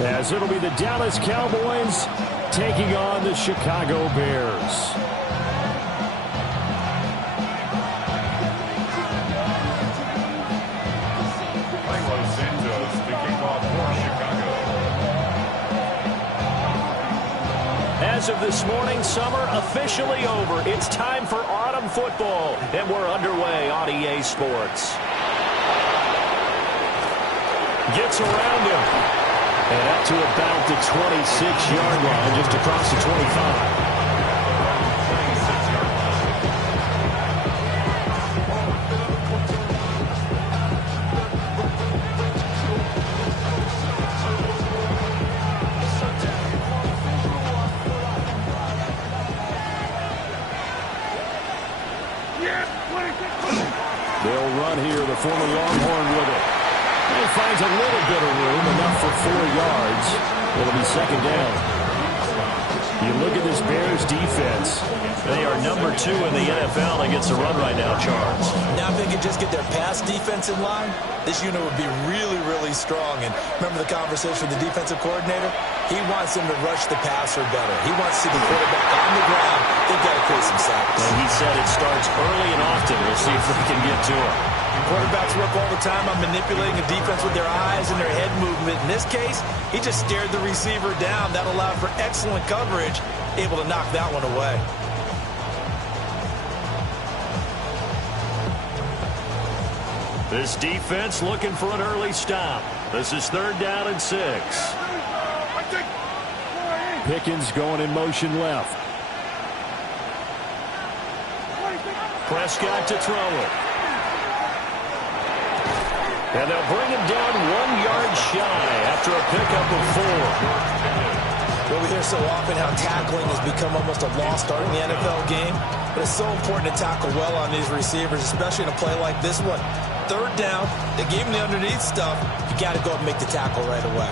As it'll be the Dallas Cowboys taking on the Chicago Bears. As of this morning, summer officially over. It's time for autumn football, and we're underway on EA Sports. Gets around him. And up to about the 26-yard line, just across the 25. They'll run here, the former Longhorn with it. He finds a little bit of room, enough for 4 yards. It'll be second down. You look at this Bears defense. They are number 2 in the NFL against the run right now, Charles. Now if they could just get their pass defense in line, this unit would be really, really strong. And remember the conversation with the defensive coordinator? He wants them to rush the passer better. He wants to see the quarterback on the ground. They've got to create some sacks. And he said it starts early and often. We'll see if we can get to him. Quarterbacks work all the time on manipulating a defense with their eyes and their head movement. In this case, he just stared the receiver down. That allowed for excellent coverage, able to knock that one away. This defense looking for an early stop. This is 3rd down and 6. Pickens going in motion left. Prescott to throw it. And they'll bring him down 1 yard shy after a pickup of 4. Well, we hear so often how tackling has become almost a lost art in the NFL game. But it's so important to tackle well on these receivers, especially in a play like this one. 3rd down, they gave him the underneath stuff. You got to go and make the tackle right away.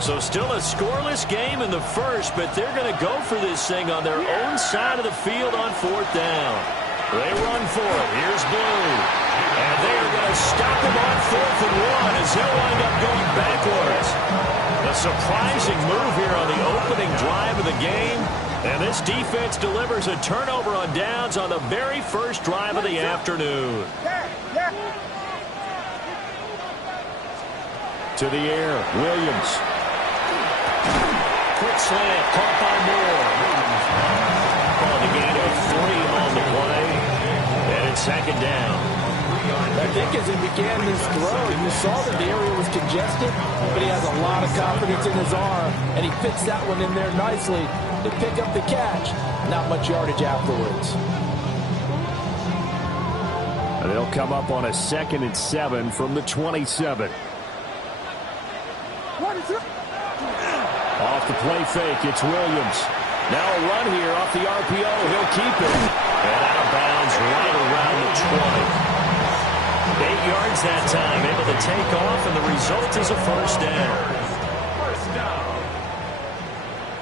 So still a scoreless game in the first, but they're going to go for this thing on their own side of the field on 4th down. They run for it. Here's Blue. And they are going to stop him on 4th and 1 as he'll wind up going backwards. A surprising move here on the opening drive of the game. And this defense delivers a turnover on downs on the very first drive of the afternoon. To the air, Williams. Quick slant, caught by Moore. On the gain of 3 on the play. And it's 2nd down. I think as he began this throw, you saw that the area was congested, but he has a lot of confidence in his arm, and he fits that one in there nicely to pick up the catch. Not much yardage afterwards. And they'll come up on a 2nd and 7 from the 27. Off the play fake, it's Williams. Now a run here off the RPO. He'll keep it. And out of bounds right around the 20. 8 yards that time, able to take off, and the result is a 1st down.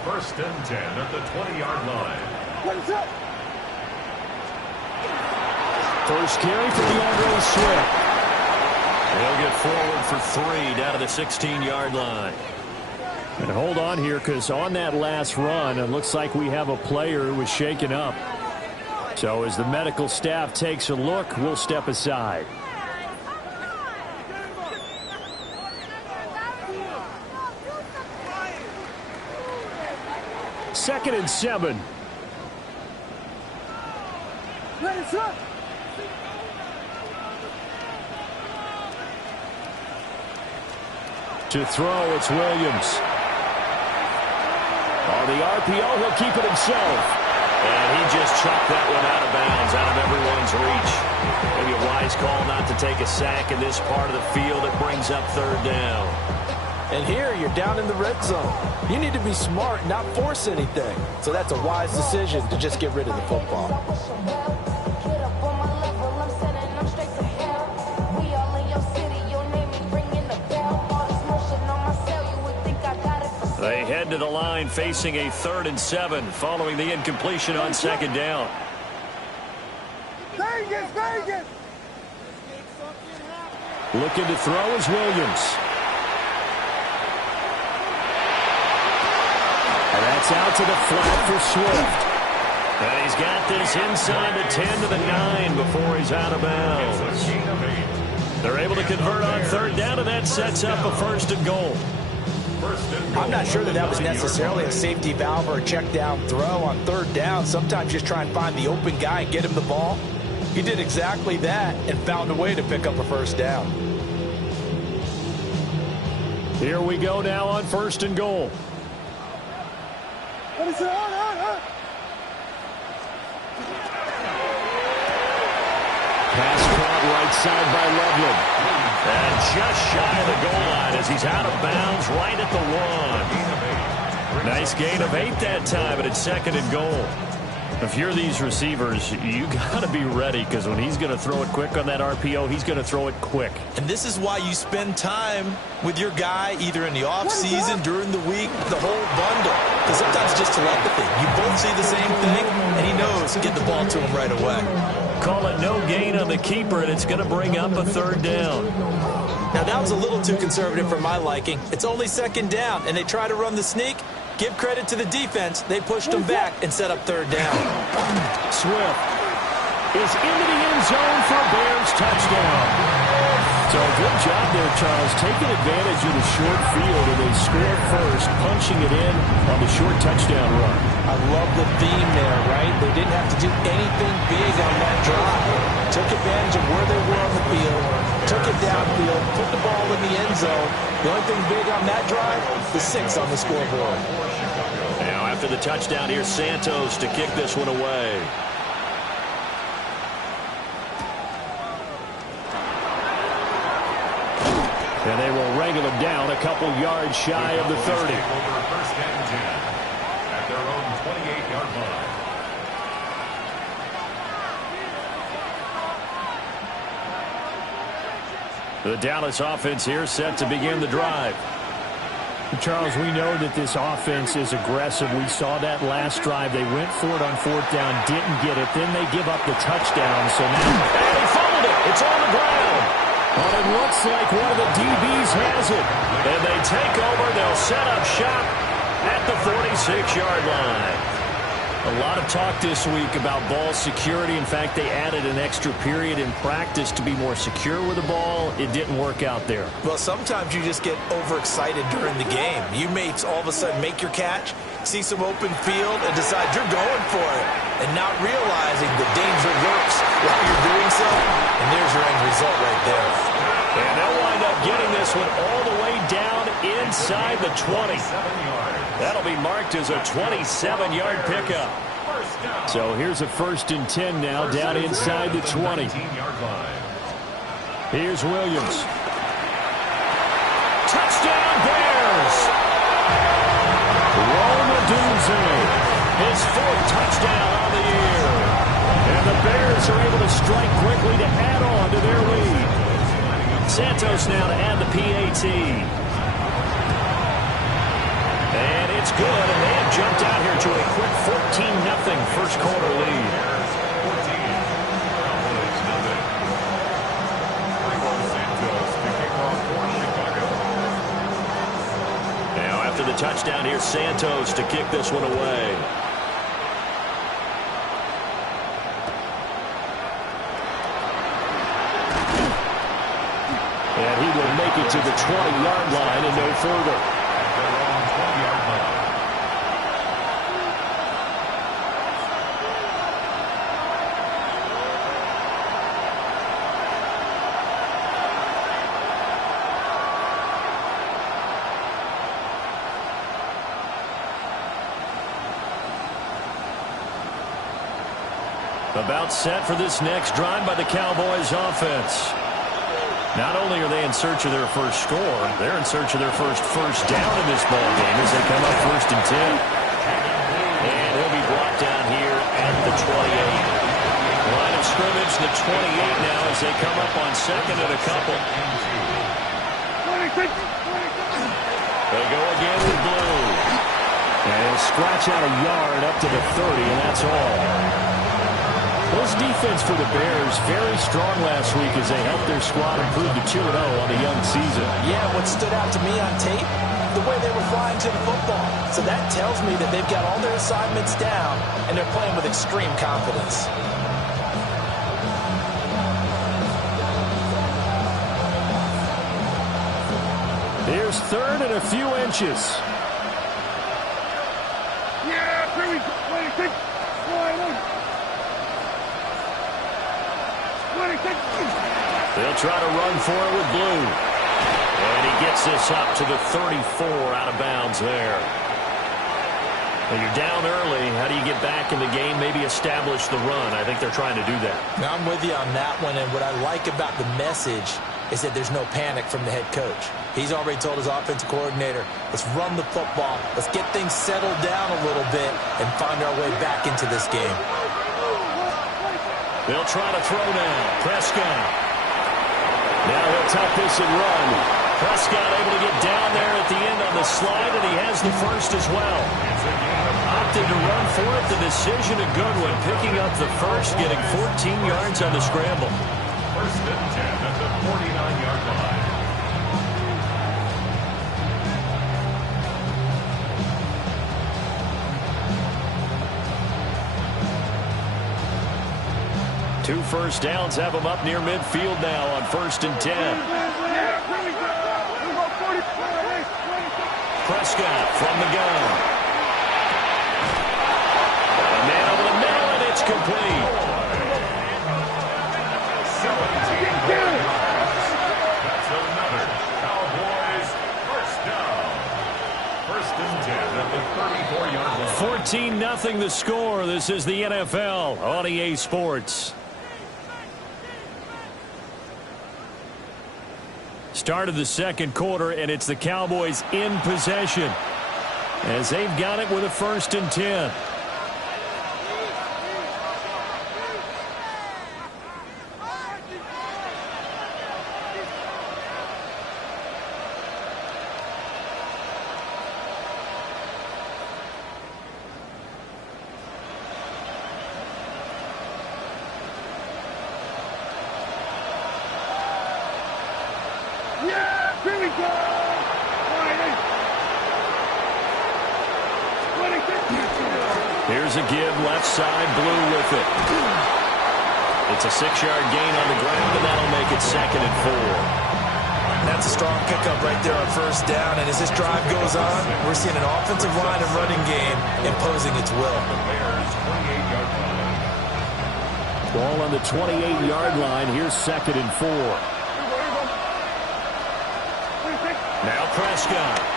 1st and 10 at the 20-yard line. First carry for DeAndre Swift. He'll get forward for 3 down to the 16-yard line. And hold on here, because on that last run, it looks like we have a player who was shaken up. So as the medical staff takes a look, we'll step aside. Second and 7. To throw, it's Williams. On the RPO, he'll keep it himself. And he just chucked that one out of bounds, out of everyone's reach. Maybe a wise call not to take a sack in this part of the field that brings up 3rd down. And here, you're down in the red zone. You need to be smart, not force anything. So that's a wise decision to just get rid of the football. They head to to the line facing a 3rd and 7 following the incompletion on 2nd down. Looking to throw is Williams. And that's out to the flat for Swift. And he's got this inside the 10 to the 9 before he's out of bounds. They're able to convert on 3rd down, and that sets up a 1st and goal. I'm not sure that was necessarily a safety valve or a check down throw on 3rd down. Sometimes just try and find the open guy and get him the ball. He did exactly that and found a way to pick up a 1st down. Here we go now on 1st and goal. Pass caught right side by Loveland. And just shy of the goal line as he's out of bounds right at the 1. Nice gain of 8 that time, but it's 2nd and goal. If you're these receivers, you got to be ready, because when he's going to throw it quick on that RPO, he's going to throw it quick. And this is why you spend time with your guy either in the offseason, during the week, the whole bundle. Because sometimes it's just telepathy. You both see the same thing, and he knows to get the ball to him right away. Call it no gain on the keeper, and it's going to bring up a 3rd down. Now, that was a little too conservative for my liking. It's only 2nd down, and they try to run the sneak. Give credit to the defense. They pushed them back and set up 3rd down. Swift is into the end zone for a Bears touchdown. So good job there, Charles, taking advantage of the short field, and they score first, punching it in on the short touchdown run. I love the theme there, right? They didn't have to do anything big on that drive. Took advantage of where they were on the field, took it downfield, put the ball in the end zone. The only thing big on that drive, the 6 on the scoreboard. Now after the touchdown, here's Santos to kick this one away. And they will wrangle him down a couple yards shy of the 30. Over 1st and 10 at their own 28-yard line. The Dallas offense here set to begin the drive. Charles, we know that this offense is aggressive. We saw that last drive. They went for it on 4th down, didn't get it. Then they give up the touchdown. So now... And he fumbled it. It's on the ground. Well, it looks like one of the DBs has it. And they take over. They'll set up shop at the 46-yard line. A lot of talk this week about ball security. In fact, they added an extra period in practice to be more secure with the ball. It didn't work out there. Well, sometimes you just get overexcited during the game. You may all of a sudden make your catch, see some open field, and decide you're going for it, and not realizing the danger lurks while you're doing so. And there's your end result right there. And they'll wind up getting this one all the way down inside the 20. That'll be marked as a 27-yard pickup. So here's a 1st and 10 now, down inside the 20. Here's Williams. Touchdown Bears! Romadunze, his 4th touchdown on the year. And the Bears are able to strike quickly to add on to their lead. Santos now to add the PAT. And it's good, and they have jumped out here to a quick 14-0 first quarter lead. Now after the touchdown, here's Santos to kick this one away. And he will make it to the 20-yard line and no further. About set for this next drive by the Cowboys offense. Not only are they in search of their first score, they're in search of their first down in this ball game as they come up 1st and 10. And he'll be brought down here at the 28. Line of scrimmage, the 28 now as they come up on 2nd and a couple. They go again with blue. They'll scratch out a yard up to the 30, and that's all. This defense for the Bears, very strong last week as they helped their squad improve to 2-0 on the young season. Yeah, what stood out to me on tape, the way they were flying to the football. So that tells me that they've got all their assignments down, and they're playing with extreme confidence. Here's third and a few inches. Yeah, 26. 26. They'll try to run for it with Blue. And he gets this up to the 34 out of bounds there. When you're down early, how do you get back in the game, maybe establish the run? I think they're trying to do that. Now, I'm with you on that one, and what I like about the message is that there's no panic from the head coach. He's already told his offensive coordinator, let's run the football, let's get things settled down a little bit and find our way back into this game. They'll try to throw now. Prescott. Now he'll tuck this and run. Prescott able to get down there at the end on the slide, and he has the first as well. Opted to run for it. The decision a good one. Picking up the first, getting 14 yards on the scramble. First and 10 at the 49-yard line. Two first downs have them up near midfield now on 1st and 10. Prescott from the gun. A man over the middle, and it's complete. 17 yards. That's another Cowboys first down. First and 10 at the 34-yard line. 14-0 the score. This is the NFL on EA Sports. Start of the second quarter, and it's the Cowboys in possession as they've got it with a 1st and 10. Here's a give, left side, Blue with it. It's a 6-yard gain on the ground, and that'll make it 2nd and 4. That's a strong pickup right there on first down, and as this drive goes on, we're seeing an offensive line and running game imposing its will. Ball on the 28-yard line. Here's 2nd and 4. Now Prescott.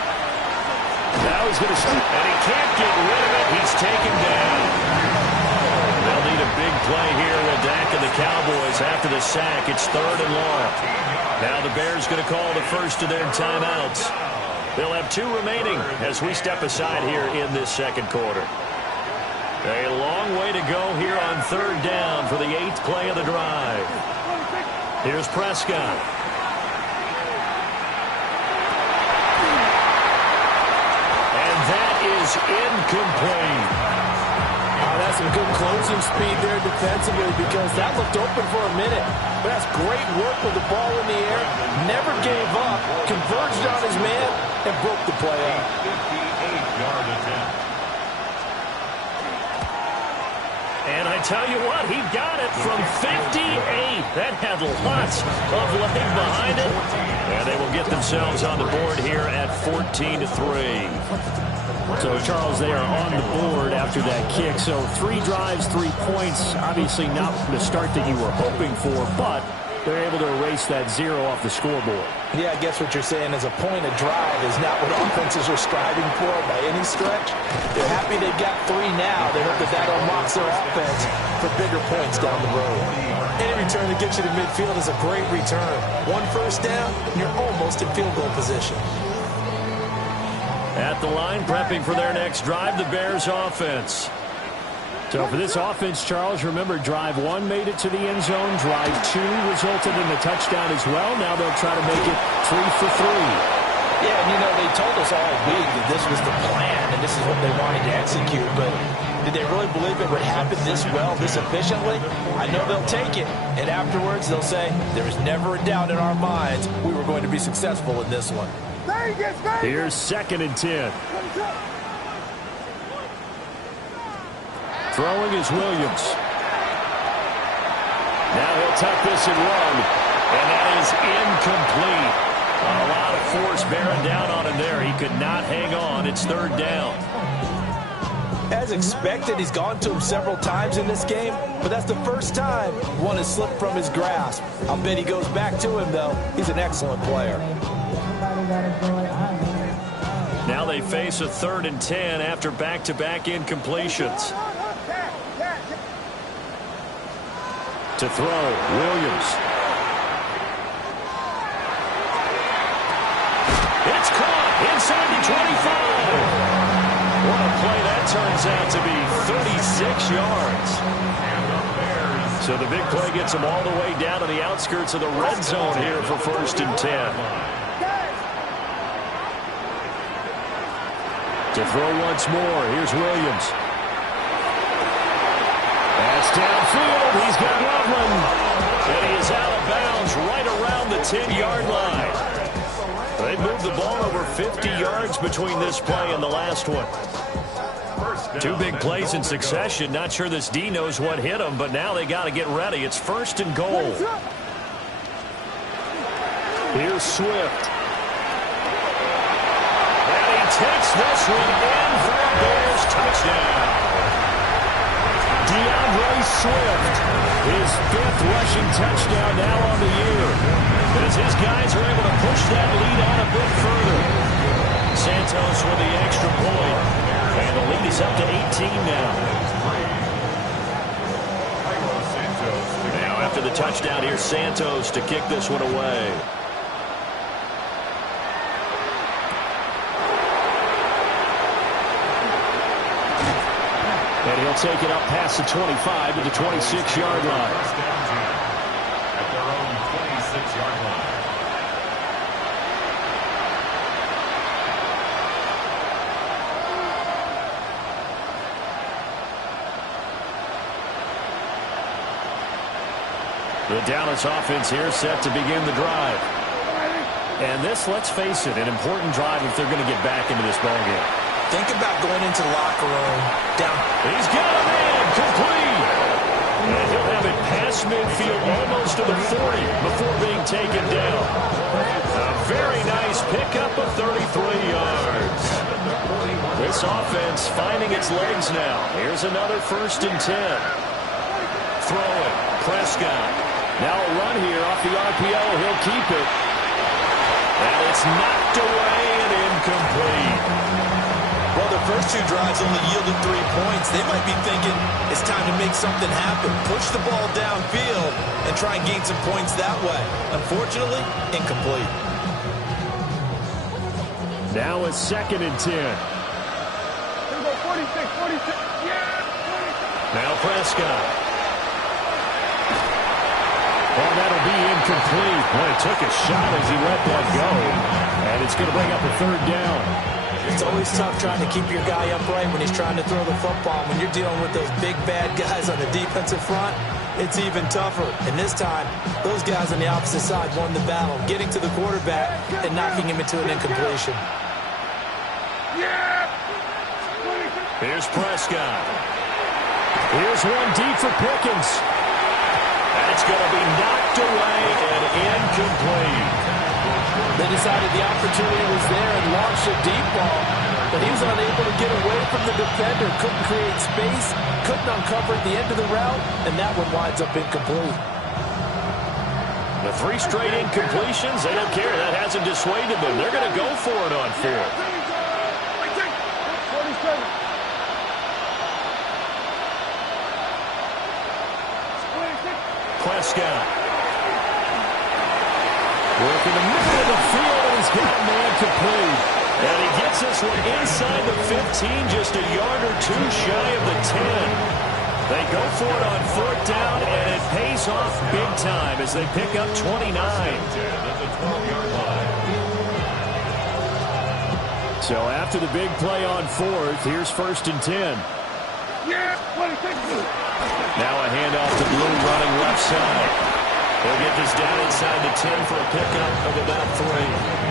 Now he's going to shoot, and he can't get rid of it. He's taken down. They'll need a big play here with Dak and the Cowboys after the sack. It's 3rd and long. Now the Bears going to call the first of their timeouts. They'll have 2 remaining as we step aside here in this second quarter. A long way to go here on 3rd down for the 8th play of the drive. Here's Prescott. Is incomplete. That's some good closing speed there defensively because that looked open for a minute. But that's great work with the ball in the air. Never gave up. Converged on his man and broke the play up. 58-yard attempt. And I tell you what, he got it from 58. That had lots of leg behind it. And they will get themselves on the board here at 14-3. So, Charles, they are on the board after that kick. So 3 drives, 3 points. Obviously not the start that you were hoping for, but they're able to erase that 0 off the scoreboard. Yeah, I guess what you're saying is a point of drive is not what offenses are striving for by any stretch. They're happy they've got 3 now. They hope that that unlocks their offense for bigger points down the road. Any return that gets you to midfield is a great return. 1 first down, and you're almost in field goal position. At the line, prepping for their next drive, the Bears offense. So for this offense, Charles, remember, drive 1 made it to the end zone. Drive 2 resulted in a touchdown as well. Now they'll try to make it 3 for 3. Yeah, and they told us all week that this was the plan and this is what they wanted to execute, but did they really believe it would happen this well, this efficiently? I know they'll take it, and afterwards they'll say, there was never a doubt in our minds we were going to be successful in this one. Here's 2nd and 10. Throwing is Williams. Now he'll tuck this and run, and that is incomplete. A lot of force bearing down on him there. He could not hang on. It's 3rd down. As expected, he's gone to him several times in this game, but that's the first time one has slipped from his grasp. I'll bet he goes back to him, though. He's an excellent player. Now they face a 3rd and 10 after back-to-back incompletions. To throw, Williams. It's caught inside the 25. What a play that turns out to be, 36 yards. So the big play gets them all the way down to the outskirts of the red zone here for 1st and 10. To throw once more, here's Williams. That's downfield. He's got Loveland. And he is out of bounds right around the 10-yard line. They moved the ball over 50 yards between this play and the last one. 2 big plays in succession. Not sure this D knows what hit him, but now they got to get ready. It's 1st and goal. Here's Swift. And he takes this one in for a Bears touchdown. DeAndre Swift, his 5th rushing touchdown now on the year. As his guys are able to push that lead out a bit further. Santos with the extra point. And the lead is up to 18 now. Now after the touchdown, here's Santos to kick this one away. And he'll take it up past the 25 to the 26-yard line. At their own 26-yard line. The Dallas offense here set to begin the drive. And this, let's face it, an important drive if they're going to get back into this ballgame. Think about going into the locker room down. He's got a man complete. And he'll have it past midfield almost to the 40 before being taken down. A very nice pickup of 33 yards. This offense finding its legs now. Here's another 1st and 10. Throwing, Prescott. Now a run here off the RPO. He'll keep it. And it's knocked away and incomplete. Well, the first 2 drives only yielded 3 points. They might be thinking it's time to make something happen. Push the ball downfield and try and gain some points that way. Unfortunately, incomplete. Now a 2nd and 10. 46, 46. Yeah, 46. Now Prescott. Well, that'll be incomplete. Well, he took a shot as he let that go. And it's going to bring up a 3rd down. It's always tough trying to keep your guy upright when he's trying to throw the football. When you're dealing with those big, bad guys on the defensive front, it's even tougher. And this time, those guys on the opposite side won the battle, getting to the quarterback and knocking him into an incompletion. Here's Prescott. Here's one deep for Pickens. That's going to be knocked away and incomplete. They decided the opportunity was there and launched a deep ball, but he was unable to get away from the defender, couldn't create space, couldn't uncover at the end of the route, and that one winds up incomplete. The 3 straight incompletions, they don't care. That hasn't dissuaded them. They're going to go for it on 4th. Prescott. Working the middle of the field, and he's got a man complete. And he gets this one inside the 15, just a yard or 2 shy of the 10. They go for it on 4th down, and it pays off big time as they pick up 29. So after the big play on fourth, here's 1st and 10. Now a handoff to Blue running left side. They'll get this down inside the 10 for a pickup of about 3.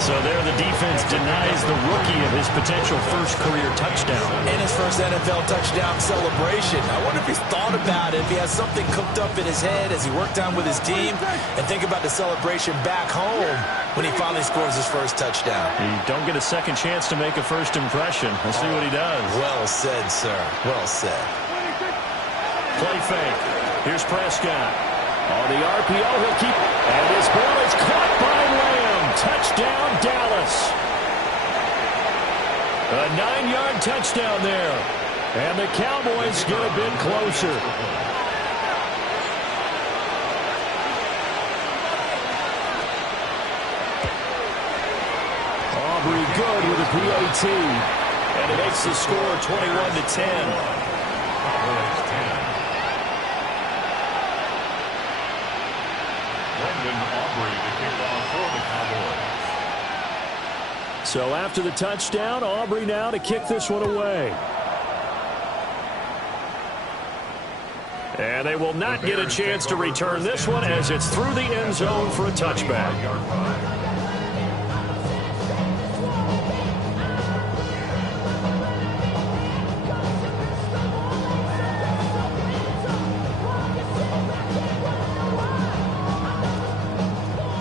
So there the defense denies the rookie of his potential first career touchdown. And his first NFL touchdown celebration. I wonder if he's thought about it, if he has something cooked up in his head as he worked on with his team, and think about the celebration back home when he finally scores his first touchdown. You don't get a second chance to make a first impression. Let's see what he does. Well said, sir. Well said. Play fake. Here's Prescott. On the RPO, he'll keep. And his ball is caught by Lamb. Touchdown, Dallas. A 9-yard touchdown there. And the Cowboys get a bit closer. Aubrey good with a PAT. And it makes the score 21-10. So after the touchdown, Aubrey now to kick this one away. And they will not get a chance to return this one as it's through the end zone for a touchback.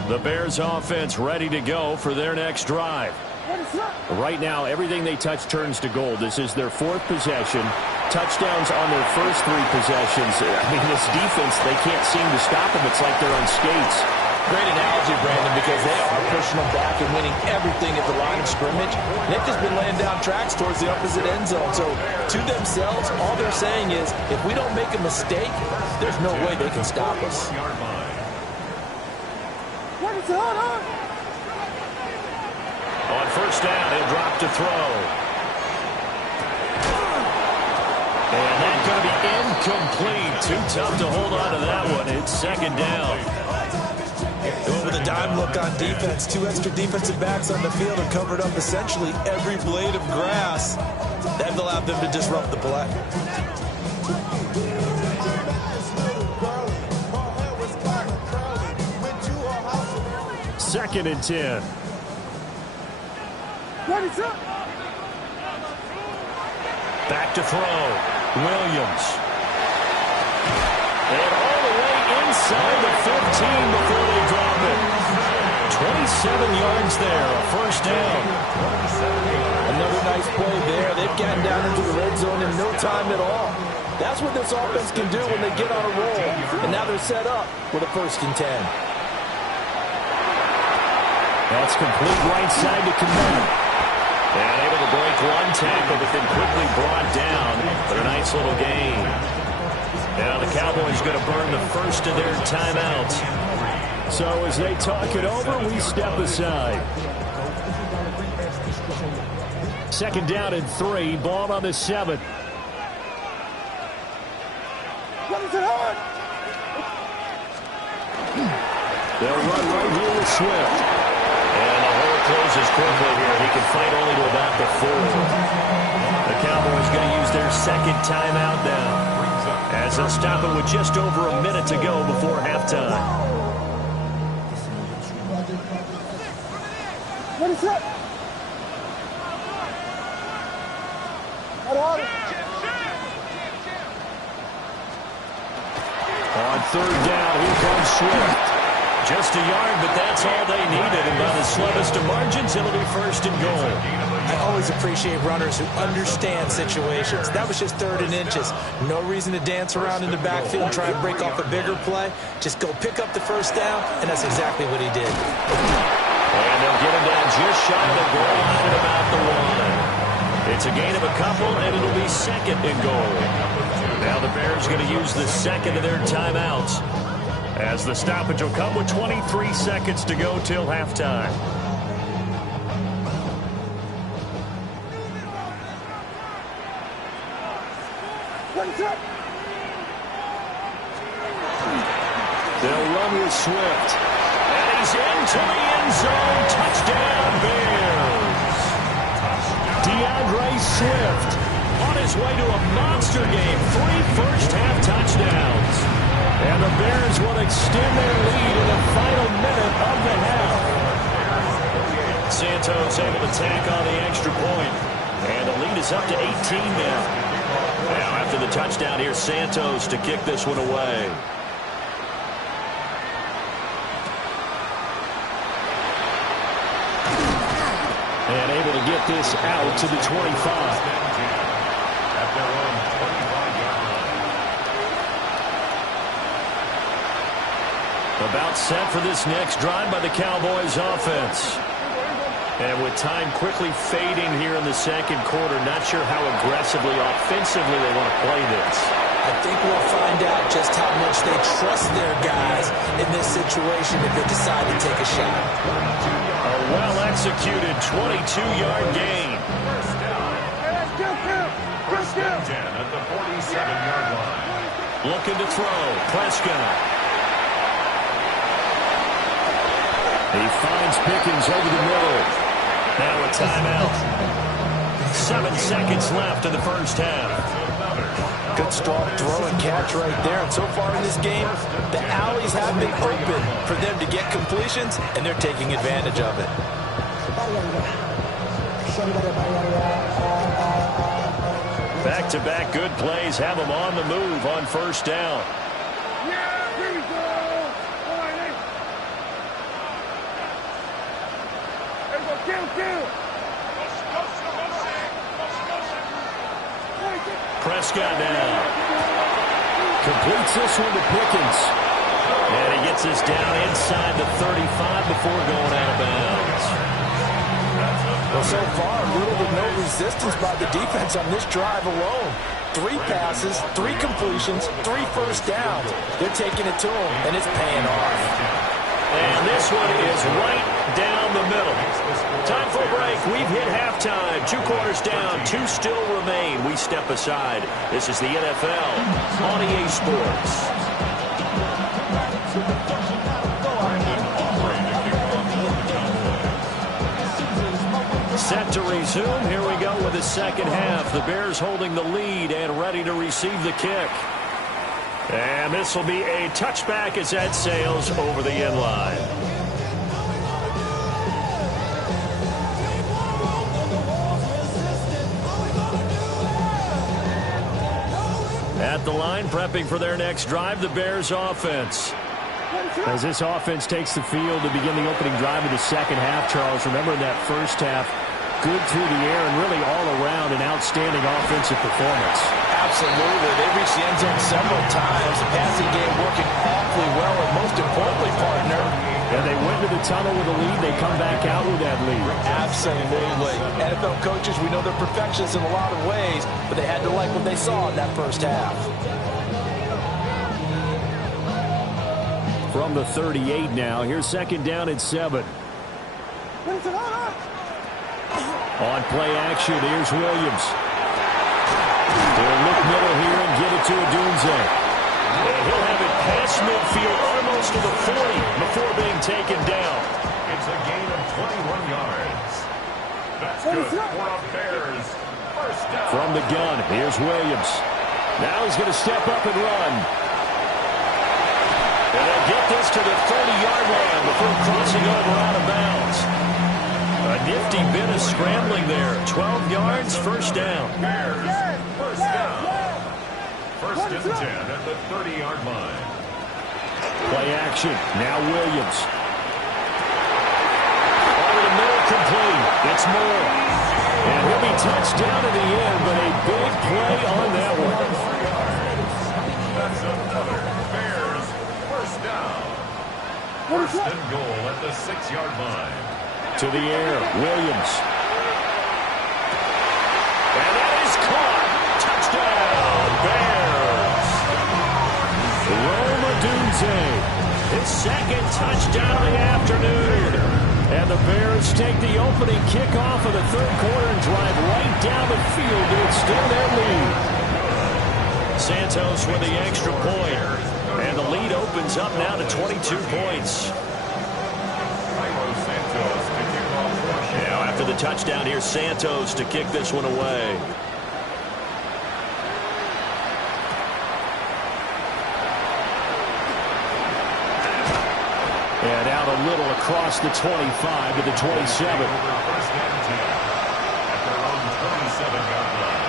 The Bears offense ready to go for their next drive. Right now, everything they touch turns to gold. This is their 4th possession. Touchdowns on their first 3 possessions. I mean, this defense, they can't seem to stop them. It's like they're on skates. Great analogy, Brandon, because they are pushing them back and winning everything at the line of scrimmage. They've just been laying down tracks towards the opposite end zone. So to themselves, all they're saying is, if we don't make a mistake, there's no way they can stop us. On first down, he'll drop to throw. And that's going to be incomplete. Too tough to hold on to that one. It's 2nd down. Going with a dime look on defense. 2 extra defensive backs on the field and covered up essentially every blade of grass. That allowed them to disrupt the play. Second and 10. Back to throw. Williams. And all the way inside the 15 before they drop it. 27 yards there, a first down. Another nice play there. They've gotten down into the red zone in no time at all. That's what this offense can do when they get on a roll. And now they're set up with a 1st and 10. That's complete right side to Connect. And able to break one tackle, but then quickly brought down. But a nice little gain. Now the Cowboys going to burn the first of their timeouts. So as they talk it over, we step aside. 2nd down and 3. Ball on the 7. They'll run right here with Swift. And the hole closes quickly here. He can fight only to about the 4. The Cowboys going to use their 2nd timeout now. As they'll stop it with just over a minute to go before halftime. What is that? On 3rd down, here comes Swift. Just a yard, but that's all they needed. And by the slowest of margins, it'll be 1st and goal. I always appreciate runners who understand situations. That was just 3rd and inches. No reason to dance around in the backfield and try and break off a bigger play. Just go pick up the 1st down, and that's exactly what he did. And they'll get him down just shy of the goal line at about the 1. It's a gain of a couple, and it'll be 2nd and goal. Now the Bears going to use the 2nd of their timeouts, as the stoppage will come with 23 seconds to go till halftime. They'll run with Swift. And he's into the end zone. Touchdown, Bears. Swift on his way to a monster game. 3 first-half touchdowns. And the Bears will extend their lead in the final minute of the half. Santos able to tack on the extra point. And the lead is up to 18 now. Now after the touchdown, here's Santos to kick this one away. And able to get this out to the 25. At their own 25-yard line. About set for this next drive by the Cowboys offense. And with time quickly fading here in the second quarter, not sure how aggressively, offensively they want to play this. I think we'll find out just how much they trust their guys in this situation if they decide to take a shot. A well-executed 22-yard gain. First and 10 at the 47-yard line. Looking to throw. Prescott. He finds Pickens over the middle. Now a timeout. 7 seconds left in the first half. Good strong throw and catch right there. And so far in this game, the alleys have been open for them to get completions, and they're taking advantage of it. Back-to-back good plays have them on the move on first down. Yeah, here we go. There we go, kill. Prescott now. Completes this one to Pickens. And he gets this down inside the 35 before going out of bounds. Well, so far, little to no resistance by the defense on this drive alone. 3 passes, 3 completions, 3 first downs. They're taking it to them, and it's paying off. And this one is right down the middle. Time for a break. We've hit halftime. 2 quarters down. 2 still remain. We step aside. This is the NFL on EA Sports. Set to resume. Here we go with the second half. The Bears holding the lead and ready to receive the kick. And this will be a touchback as that sails over the end line. At the line, prepping for their next drive, the Bears offense. As this offense takes the field to begin the opening drive of the second half, Charles, remember in that first half, good through the air and really all around an outstanding offensive performance. Absolutely. They reached the end zone several times. The passing game working awfully well, and most importantly, partner, and they went to the tunnel with a lead. They come back out with that lead. Absolutely. NFL coaches, we know they're perfectionists in a lot of ways, but they had to like what they saw in that first half. From the 38 now, here's second down and 7. On play action, here's Williams. They'll look middle here and get it to Odunze. And he'll have it past midfield almost to the 40 before being taken down. It's a gain of 21 yards. That's good for the Bears. First down. From the gun, here's Williams. Now he's going to step up and run. And they'll get this to the 30-yard line before crossing over out of bounds. A nifty bit of scrambling there. 12 yards, first down. Bears, first down. First and 10 at the 30-yard line. Play action. Now Williams. Over the middle, complete. It's Moore. And he'll be touched down at the end, but a big play on that one. That's another Bears first down. First and goal at the 6-yard line. To the air, Williams. And that is caught. Touchdown, Bears. Rome Odunze, his second touchdown of the afternoon. And the Bears take the opening kickoff of the third quarter and drive right down the field to extend their lead. Santos with the extra point. And the lead opens up now to 22 points. Now after the touchdown here, Santos, to kick this one away. And out a little across the 25 to the 27. First and 10 at their own 27-yard line.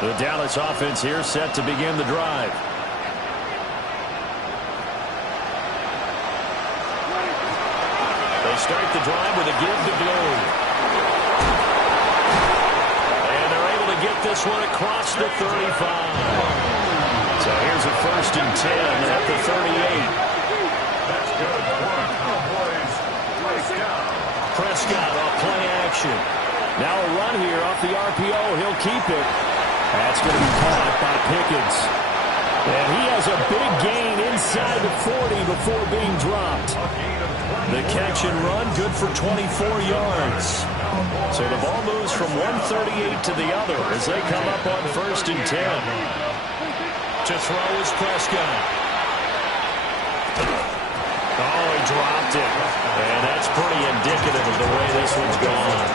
The Dallas offense here set to begin the drive. They start the drive with a give to Blue. And they're able to get this one across the 35. So here's a first and 10 at the 38. That's good for our Cowboys. Prescott off play action. Now a run here off the RPO. He'll keep it. That's going to be caught by Pickens. And he has a big gain inside the 40 before being dropped. The catch and run, good for 24 yards. So the ball moves from 138 to the other as they come up on first and 10. To throw is Prescott. Oh, he dropped it. And that's pretty indicative of the way this one's gone.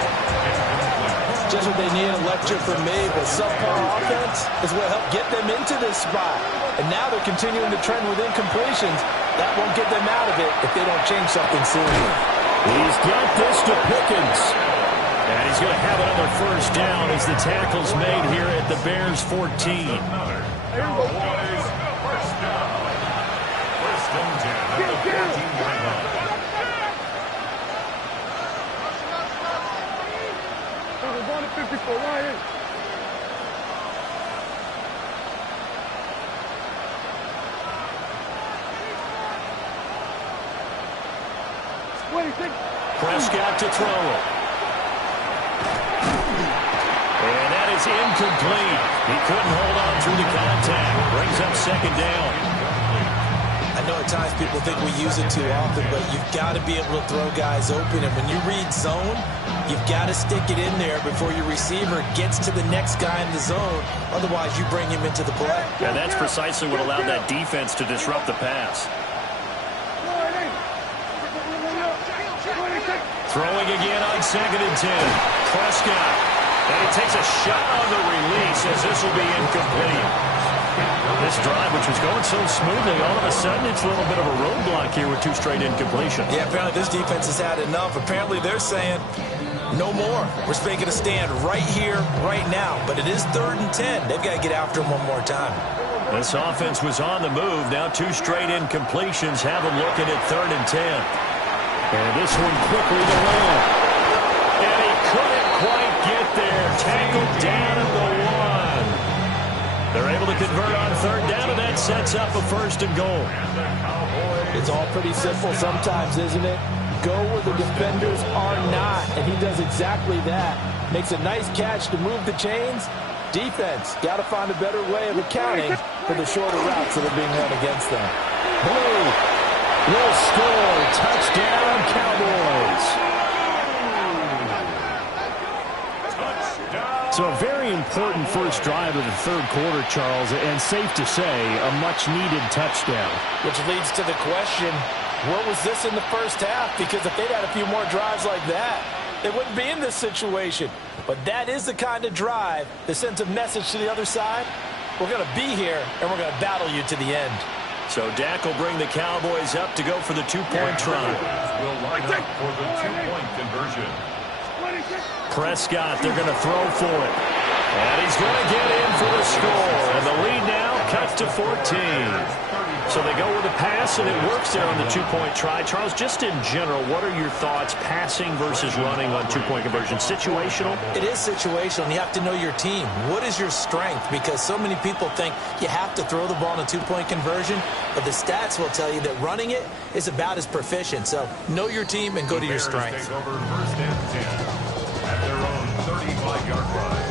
Just what they need, a lecture from me, but subpar offense is what helped get them into this spot. And now they're continuing the trend with incompletions. That won't get them out of it if they don't change something soon. He's got this to Pickens. And he's going to have another first down as the tackle's made here at the Bears' 14. Cowboys first down. First and 10 at the 14-yard line. We're going to 54, Ryan. Prescott to throw. And that is incomplete. He couldn't hold on through the contact. Brings up second down. I know at times people think we use it too often, but you've got to be able to throw guys open. And when you read zone, you've got to stick it in there before your receiver gets to the next guy in the zone. Otherwise, you bring him into the play. And that's precisely what allowed that defense to disrupt the pass. Throwing again on second and 10. Prescott. And he takes a shot on the release as this will be incomplete. This drive, which was going so smoothly, all of a sudden it's a little bit of a roadblock here with two straight incompletions. Yeah, apparently this defense has had enough. Apparently they're saying, no more. We're making a stand right here, right now. But it is 3rd and 10. They've got to get after him one more time. This offense was on the move. Now two straight incompletions have them looking at 3rd and 10. And this one quickly to land. And he couldn't quite get there. Tackled down at the 1. They're able to convert on 3rd down, and that sets up a 1st and goal. It's all pretty simple sometimes, isn't it? Go where the defenders are not, and he does exactly that. Makes a nice catch to move the chains. Defense, got to find a better way of accounting for the shorter routes that are being run against them. Blue will score. Touchdown, Cowboys. So a very important first drive of the 3rd quarter, Charles, and safe to say, a much-needed touchdown. Which leads to the question, what was this in the first half? Because if they'd had a few more drives like that, they wouldn't be in this situation. But that is the kind of drive that sends a message to the other side. We're going to be here, and we're going to battle you to the end. So Dak will bring the Cowboys up to go for the two-point try. Will line up for the two-point conversion. Prescott, they're going to throw for it. And he's going to get in for the score. And the lead now cut to 14. So they go with a pass, and it works there on the two-point try. Charles, just in general, what are your thoughts passing versus running on two-point conversion? Situational? It is situational, and you have to know your team. What is your strength? Because so many people think you have to throw the ball in a two-point conversion, but the stats will tell you that running it is about as proficient. So know your team and go to your strengths. Take over 1st and 10 at their own 35-yard line.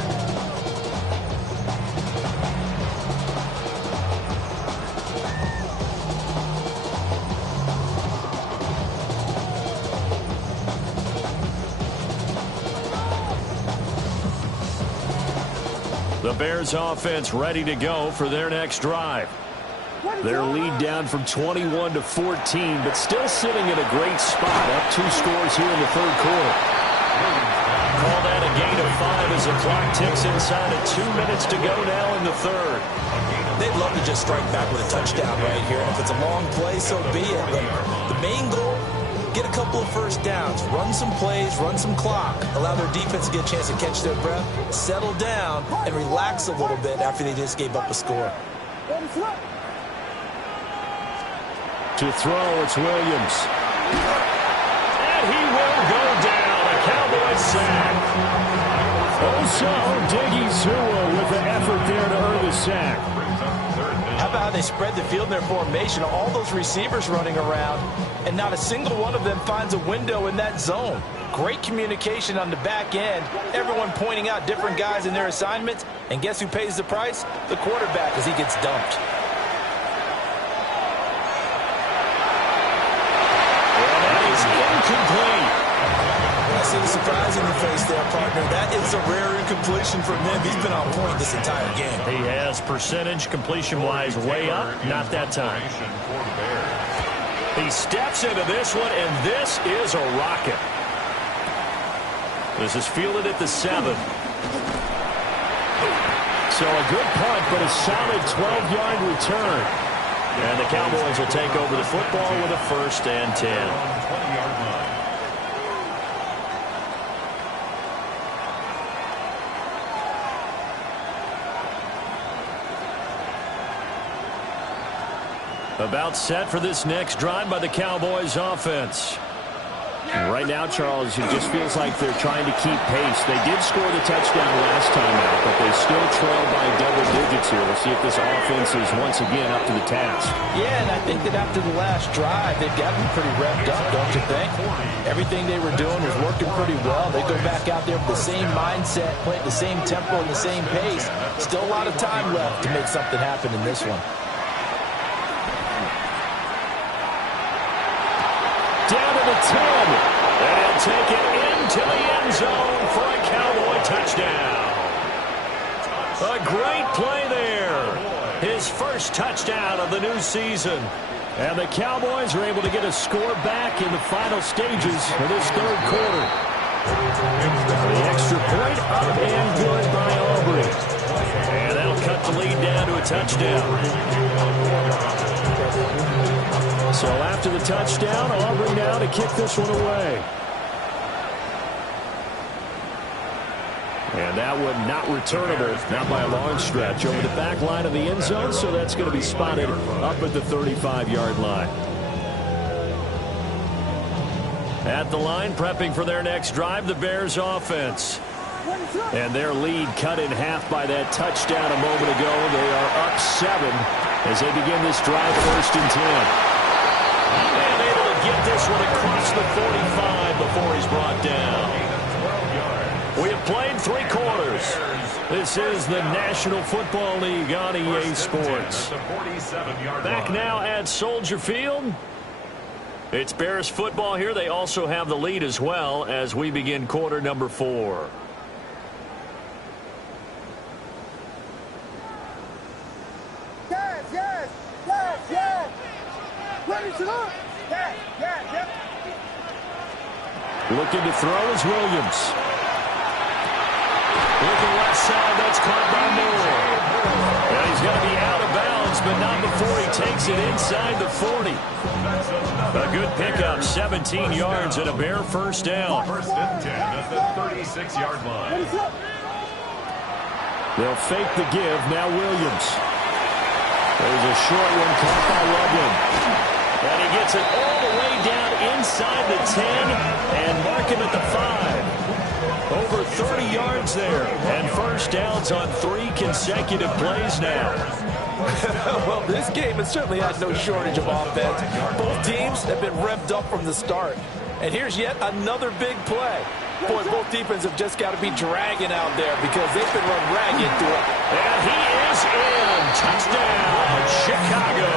The Bears offense ready to go for their next drive. Their lead down from 21 to 14, but still sitting in a great spot. Up 2 scores here in the third quarter. Call that a gain of 5 as the clock ticks inside of 2 minutes to go now in the third. They'd love to just strike back with a touchdown right here. And if it's a long play, so be it. But the main goal, get a couple of first downs, run some plays, run some clock, allow their defense to get a chance to catch their breath, settle down, and relax a little bit after they just gave up a score. To throw, it's Williams. And he will go down. A Cowboys sack. Also, Diggy Zua with the effort there to earn the sack. How about how they spread the field in their formation? All those receivers running around, and not a single one of them finds a window in that zone. Great communication on the back end. Everyone pointing out different guys in their assignments. And guess who pays the price? The quarterback, as he gets dumped. Incomplete. I see the surprise in your face there, partner. That is a rare incompletion from him. He's been on point this entire game. He has percentage completion-wise way up. Not that time. He steps into this one, and this is a rocket. This is fielded at the 7. So a good punt, but a solid 12-yard return. And the Cowboys will take over the football with a 1st and 10. About set for this next drive by the Cowboys offense. Right now, Charles, it just feels like they're trying to keep pace. They did score the touchdown last time out, but they still trail by double digits here. We'll see if this offense is once again up to the task. Yeah, and I think that after the last drive, they've gotten pretty revved up, don't you think? Everything they were doing was working pretty well. They go back out there with the same mindset, play at the same tempo and the same pace. Still a lot of time left to make something happen in this one. Down to the 10. And he'll take it into the end zone for a Cowboy touchdown. A great play there. His first touchdown of the new season. And the Cowboys are able to get a score back in the final stages of this third quarter. The extra point up and good by Aubrey. And that'll cut the lead down to a touchdown. So after the touchdown, Aubrey now to kick this one away. And that one not returnable, not by a long stretch, over the back line of the end zone, so that's going to be spotted up at the 35-yard line. At the line, prepping for their next drive, the Bears offense. And their lead cut in half by that touchdown a moment ago. They are up 7 as they begin this drive, 1st and 10. And able to get this one across the 45 before he's brought down. We have played 3 quarters. This is the National Football League on EA Sports. Back now at Soldier Field. It's Bears football here. They also have the lead as well as we begin quarter number 4. Looking to throw is Williams. Looking left side, that's caught by Moore. And he's going to be out of bounds, but not before he takes it inside the 40. A good pickup, 17 yards and a Bear first down. 1st and 10 at the 36-yard line. They'll fake the give, now Williams. There's a short one caught by Loveland. And he gets it all the way down inside the 10 and mark him at the 5. Over 30 yards there. And first downs on 3 consecutive plays now. Well, this game has certainly had no shortage of offense. Both teams have been revved up from the start. And here's yet another big play. Boy, both defenses have just got to be dragging out there because they've been run ragged through it. And he is in. Touchdown, Chicago.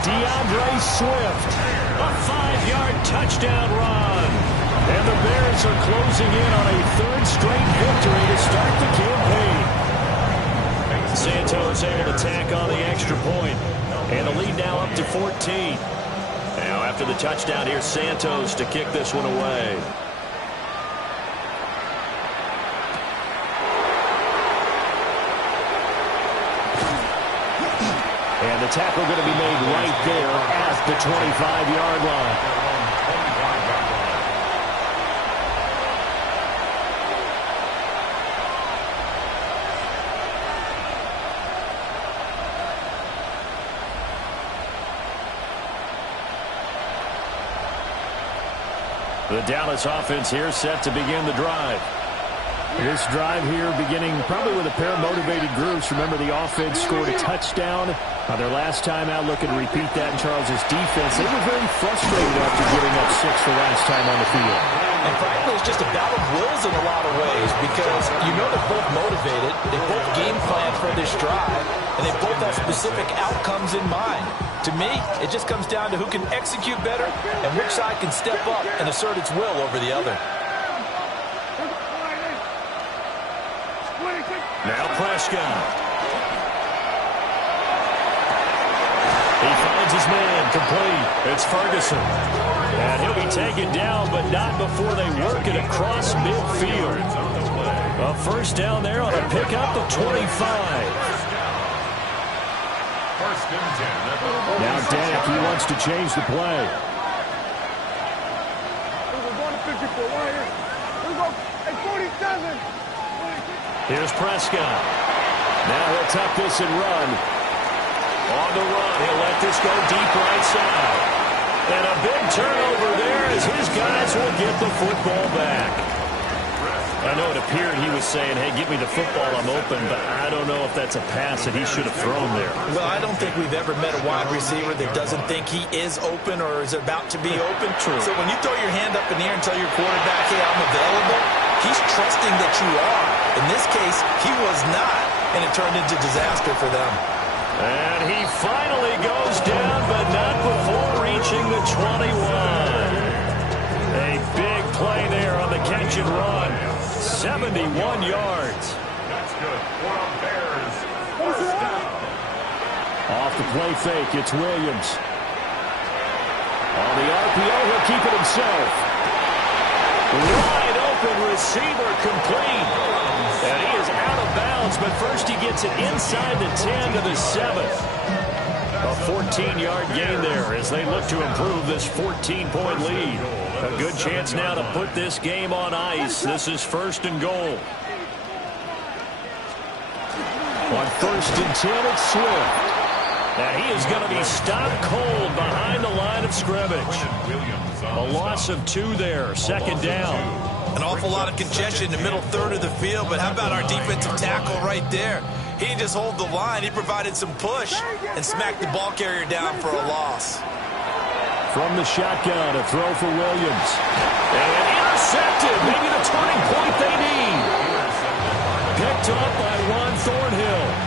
DeAndre Swift, a 5-yard touchdown run. And the Bears are closing in on a 3rd straight victory to start the campaign. Santos able to tack on the extra point. And the lead now up to 14. Now after the touchdown, here's Santos to kick this one away. And the tackle going to be made right there at the 25-yard line. The Dallas offense here set to begin the drive. This drive here beginning probably with a pair of motivated groups. Remember, the offense scored a touchdown on their last time out. Looking to repeat that in Charles's defense. They were very frustrated after giving up 6 the last time on the field. And frankly, it's just a battle of wills in a lot of ways because you know they're both motivated. They both game plan for this drive, and they both have specific outcomes in mind. To me, it just comes down to who can execute better and which side can step up and assert its will over the other. Now Prescott. He finds his man complete. It's Ferguson. And he'll be taken down, but not before they work it across midfield. A first down there on a pickup of 25. Now Dak, he wants to change the play. Here's Prescott. Now he'll tuck this and run. On the run, he'll let this go deep right side. And a big turnover there as his guys will get the football back. I know it appeared he was saying, hey, give me the football, I'm open, but I don't know if that's a pass that he should have thrown there. Well, I don't think we've ever met a wide receiver that doesn't think he is open or is about to be open. True. So when you throw your hand up in the air and tell your quarterback, hey, I'm available, he's trusting that you are. In this case, he was not, and it turned into disaster for them. And he finally goes down, but not before reaching the 21. A big play there on the catch and run. 71 yards. That's good for the Bears. First down. Off the play fake, it's Williams. On the RPO, he'll keep it himself. Wide open receiver complete. And he is out of bounds, but first he gets it inside the 10 to the 7. A 14-yard gain there as they look to improve this 14-point lead. A good chance now to put this game on ice. This is first and goal. On first and 10, it's Swift. And he is going to be stopped cold behind the line of scrimmage. A loss of 2 there, second down. An awful lot of congestion in the middle third of the field, but how about our defensive tackle right there? He didn't just hold the line, he provided some push and smacked the ball carrier down for a loss. From the shotgun, a throw for Williams. And intercepted, maybe the turning point they need. Picked up by Ron Thornhill.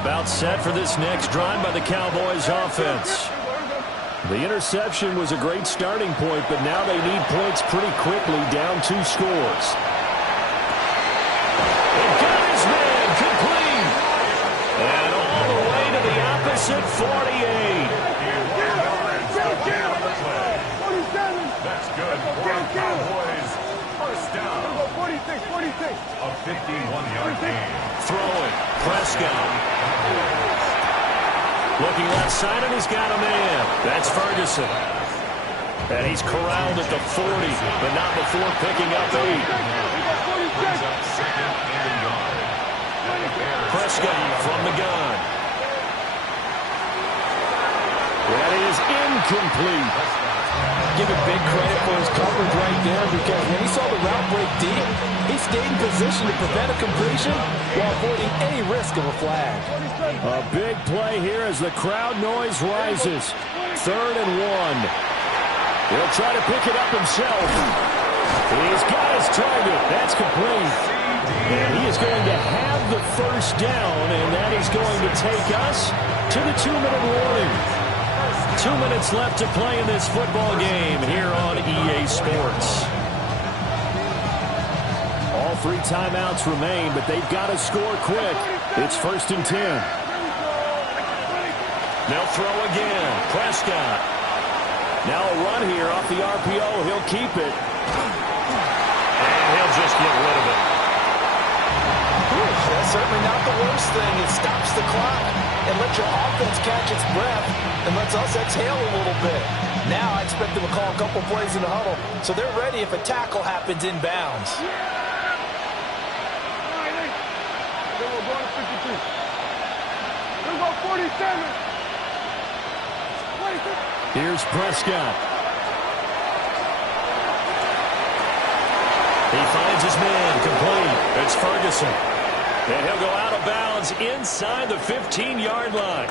About set for this next drive by the Cowboys offense. The interception was a great starting point, but now they need points pretty quickly, down 2 scores. It got his man complete. And all the way to the opposite 48. That's good for the Cowboys. First down. 46. A 51-yard gain. Throwing. Prescott. Looking left side, and he's got a man. That's Ferguson. And he's corralled at the 40, but not before picking up 8. Brings up second and a yard. Prescott from the gun. That is incomplete. Give him big credit for his coverage right there because when he saw the route break deep, he stayed in position to prevent a completion while avoiding any risk of a flag. A big play here as the crowd noise rises. 3rd and 1. He'll try to pick it up himself. He's got his target. That's complete. And he is going to have the first down, and that is going to take us to the 2-minute warning. 2 minutes left to play in this football game here on EA Sports. All 3 timeouts remain, but they've got to score quick. It's 1st and 10. They'll throw again. Prescott. Now a run here off the RPO. He'll keep it. And he'll just get rid of it. That's certainly not the worst thing. It stops the clock and lets your offense catch its breath and lets us exhale a little bit. Now I expect them to call a couple plays in the huddle so they're ready if a tackle happens inbounds. We're going to 52. We're going 47. Here's Prescott. He finds his man complete. It's Ferguson. And he'll go out of bounds inside the 15-yard line.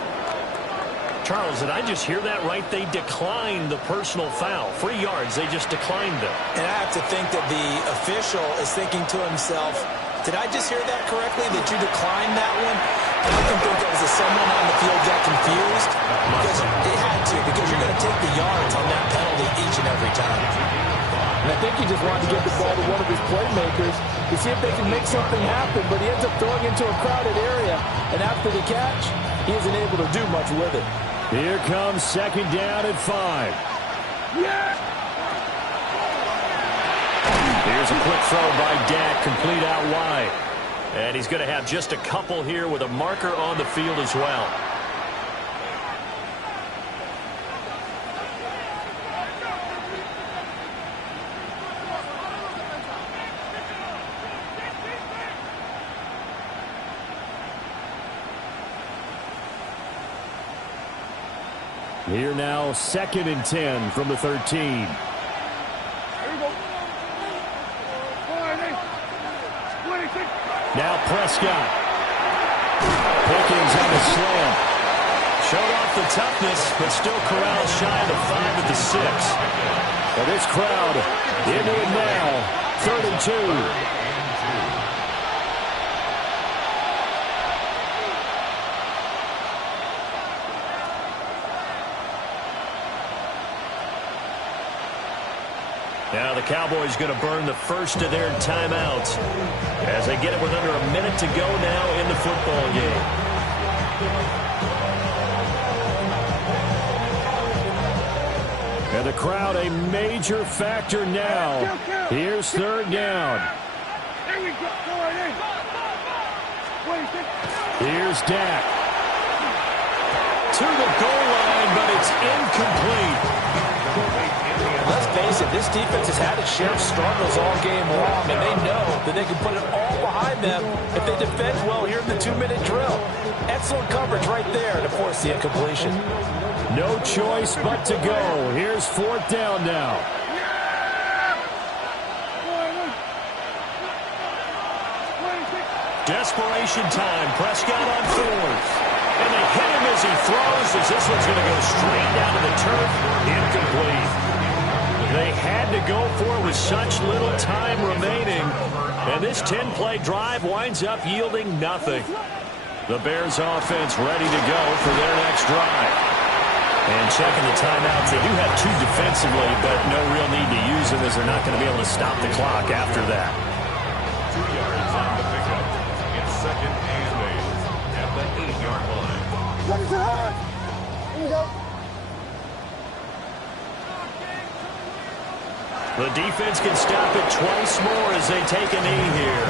Charles, did I just hear that right? They declined the personal foul. 3 yards, they just declined them. And I have to think that the official is thinking to himself, did I just hear that correctly, that you declined that one? And I can think that was someone on the field got confused. Because it had to, because you're going to take the yards on that penalty each and every time. And I think he just wanted to get the ball to one of his playmakers to see if they can make something happen, but he ends up throwing into a crowded area. And after the catch, he isn't able to do much with it. Here comes 2nd down at 5. Yeah! Here's a quick throw by Dak, complete out wide. And he's going to have just a couple here with a marker on the field as well. Here now, 2nd and 10 from the 13. Here we go. 26. Now Prescott. Pickens on the slam. Showed off the toughness, but still corralled shy of the 5 at the 6. Well, this crowd into it now. 3rd and 2. Now the Cowboys going to burn the first of their timeouts as they get it with under a minute to go now in the football game. And the crowd a major factor now. Here's 3rd down. Here we go. Go right in. 26. Here's Dak. To the goal line, but it's incomplete. Let's face it, this defense has had its share of struggles all game long, and they know that they can put it all behind them if they defend well here in the 2-minute drill. Excellent coverage right there to force the incompletion. No choice but to go. Here's 4th down now. Desperation time. Prescott on 4th. And they hit him as he throws, as this one's going to go straight down to the turf. Incomplete. They had to go for it with such little time remaining. And this 10-play drive winds up yielding nothing. The Bears offense ready to go for their next drive. And checking the timeouts, they do have 2 defensively, but no real need to use them as they're not going to be able to stop the clock after that. 2 yards on the pickup. It's 2nd and 8 at the 8-yard line. Here we go. The defense can stop it twice more as they take a knee here.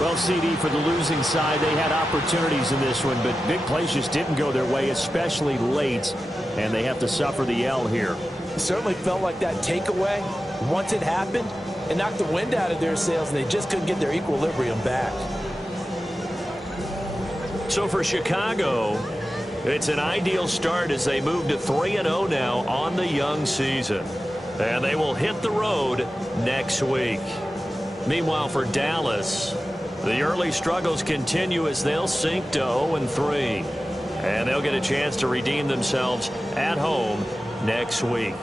Well, CD, for the losing side, they had opportunities in this one, but big plays just didn't go their way, especially late, and they have to suffer the L here. It certainly felt like that takeaway, once it happened, it knocked the wind out of their sails, and they just couldn't get their equilibrium back. So for Chicago, it's an ideal start as they move to 3-0 now on the young season. And they will hit the road next week. Meanwhile, for Dallas, the early struggles continue as they'll sink to 0-3. And they'll get a chance to redeem themselves at home next week.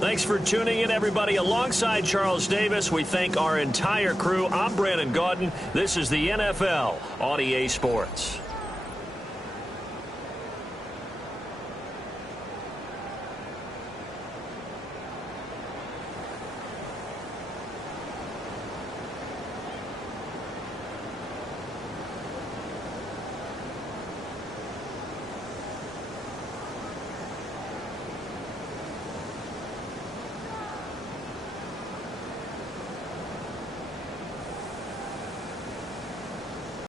Thanks for tuning in, everybody. Alongside Charles Davis, we thank our entire crew. I'm Brandon Gaudin. This is the NFL on EA Sports.